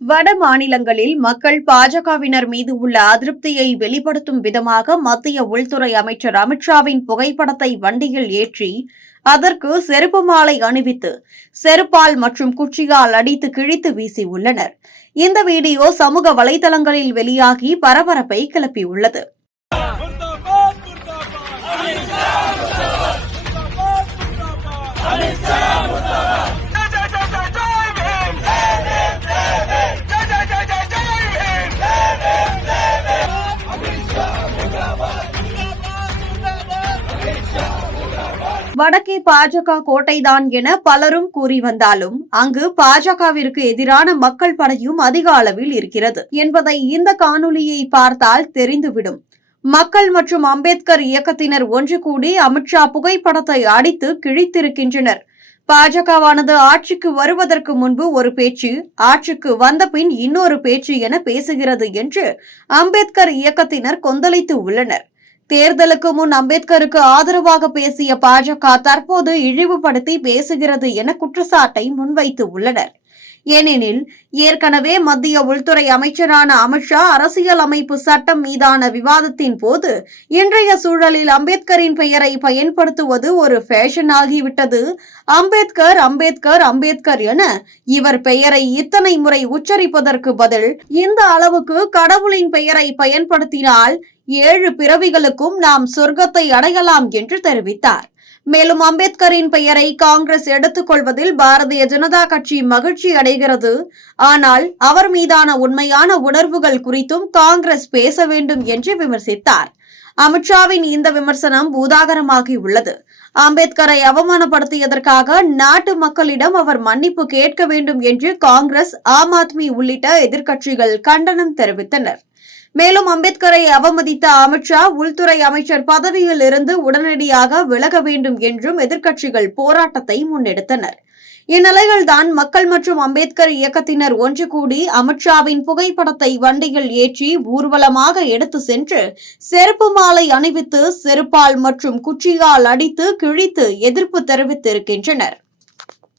வட மாநிலங்களில் மக்கள் பாஜகவினர் மீது உள்ள அதிருப்தியை வெளிப்படுத்தும் விதமாக மத்திய உள்துறை அமைச்சர் அமித்ஷாவின் புகைப்படத்தை வண்டியில் ஏற்றி அதற்கு செருப்பு மாலை அணிவித்து செருப்பால் மற்றும் குச்சியால் அடித்து கிழித்து வீசியுள்ளனர். இந்த வீடியோ சமூக வலைதளங்களில் வெளியாகி பரபரப்பை கிளப்பியுள்ளது. வடக்கே பாஜக கோட்டைதான் என பலரும் கூறி வந்தாலும் அங்கு பாஜகவிற்கு எதிரான மக்கள் படையும் அதிக அளவில் இருக்கிறது என்பதை இந்த காணொலியை பார்த்தால் தெரிந்துவிடும். மக்கள் மற்றும் அம்பேத்கர் இயக்கத்தினர் ஒன்று கூடி அமித்ஷா புகைப்படத்தை அடித்து கிழித்திருக்கின்றனர். பாஜகவானது ஆட்சிக்கு வருவதற்கு முன்பு ஒரு பேச்சு, ஆட்சிக்கு வந்த பின் இன்னொரு பேச்சு என பேசுகிறது என்று அம்பேத்கர் இயக்கத்தினர் கொந்தளித்து உள்ளனர். தேர்தலுக்கு முன் அம்பேத்கருக்கு ஆதரவாக பேசிய பாஜக தற்போது இழிவுபடுத்தி பேசுகிறது என குற்றச்சாட்டை முன்வைத்து உள்ளனர். ஏனெனில் ஏற்கனவே மத்திய உள்துறை அமைச்சரான அமித்ஷா அரசியல் அமைப்பு சட்டம் மீதான விவாதத்தின் போது இன்றைய சூழலில் அம்பேத்கரின் பெயரை பயன்படுத்துவது ஒரு ஃபேஷன் ஆகிவிட்டது. அம்பேத்கர் அம்பேத்கர் அம்பேத்கர் என இவர் பெயரை இத்தனை முறை உச்சரிப்பதற்கு பதில் இந்த அளவுக்கு கடவுளின் பெயரை பயன்படுத்தினால் 7 பிறவிகளுக்கும் நாம் சொர்க்கத்தை அடையலாம் என்று தெரிவித்தார். மேலும் அம்பேத்கரின் பெயரை காங்கிரஸ் எடுத்துக் கொள்வதில் பாரதிய ஜனதா கட்சி மகிழ்ச்சி அடைகிறது. ஆனால் அவர் மீதான உண்மையான உணர்வுகள் குறித்தும் காங்கிரஸ் பேச வேண்டும் என்று விமர்சித்தார். அமித்ஷாவின் இந்த விமர்சனம் பூதாகரமாகி உள்ளது. அம்பேத்கரை அவமானப்படுத்தியதற்காக நாட்டு மக்களிடம் அவர் மன்னிப்பு கேட்க வேண்டும் என்று காங்கிரஸ், ஆம் ஆத்மி உள்ளிட்ட எதிர்க்கட்சிகள் கண்டனம் தெரிவித்தனர். மேலும் அம்பேத்கரை அவமதித்த அமித்ஷா உள்துறை அமைச்சர் பதவியில் இருந்து உடனடியாக விலக வேண்டும் என்றும் எதிர்க்கட்சிகள் போராட்டத்தை முன்னெடுத்தனர். இந்நிலையில்தான் மக்கள் மற்றும் அம்பேத்கர் இயக்கத்தினர் ஒன்று கூடி அமித்ஷாவின் புகைப்படத்தை வண்டியில் ஏற்றி ஊர்வலமாக எடுத்து சென்று செருப்பு மாலை அணிவித்து செருப்பால் மற்றும் குச்சியால் அடித்து கிழித்து எதிர்ப்பு தெரிவித்திருக்கின்றனர்.